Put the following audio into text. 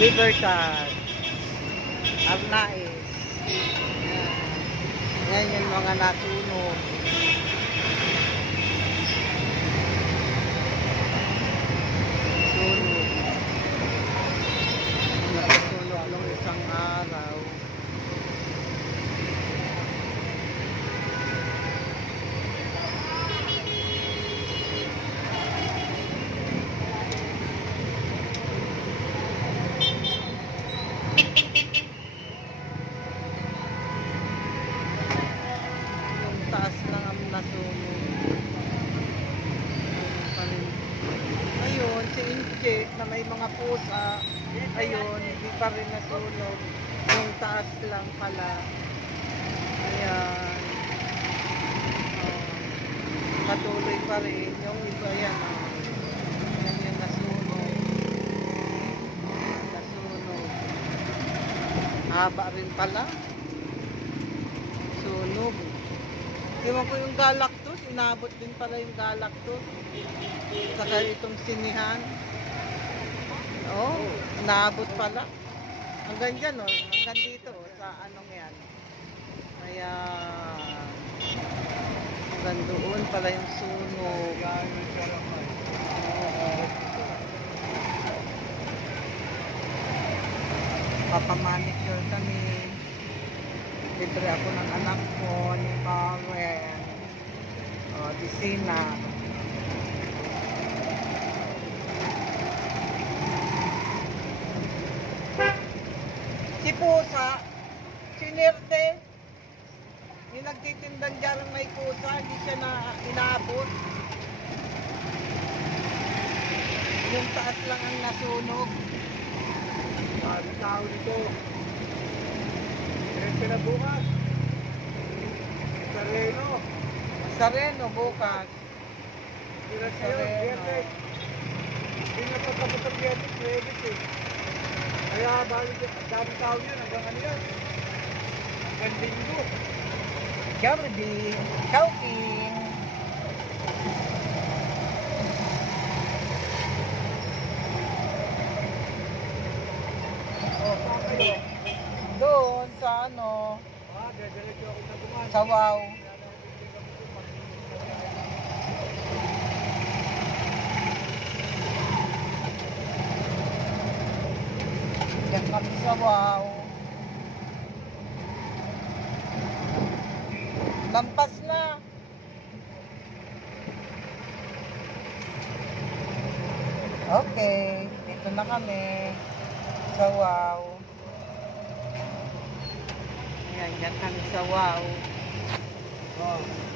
Libertad. Arnaiz. Yan. Yan yung mga nasunog. Sunog. Nakasunog nung isang araw. Yung taas lang ang nasunog. Ayun pa rin. Ayun, si Inche na may mga pusa. Ayun, hindi pa rin nasunog. Yung taas lang pala. Ayan. Oh, patuloy pa rin. Yung iba yan. Oh. Yan yung nasunog. Nasunog. Haba rin pala. Sunog. Ewan ko yung Galactus, inabot din pala yung Galactus. Saka itong sinihan. Oh, inabot pala. Hanggang dyan, oh. hanggang dito, oh, sa anong yan. Kaya, hanggang doon pala yung sunog. Oo. Papamanicure kami. Libre ako ng anak ko, ni Karen. O, di Sina. Si Pusa, si Nerte, yung nagtitindang dyan may pusa, hindi siya na inabot. Yung taas lang ang nasunog. Sabi tao dito. Diretso na bukas. Sareno. Sa Reno bukas. Sareno. Hindi na pagkabot ang Viernes. Viernes eh. Kaya balik ang dami tao yun. Hanggang ano yan. Hanggang linggo. Jordi, Chowking. O, saan kayo? Doon sa ano, Ah, diretso ako duman. sa Wow. Diyan kami sa Wow. Lampas na. Okay, dito na kami sa Wow. Yan kami sa Wow. Oh.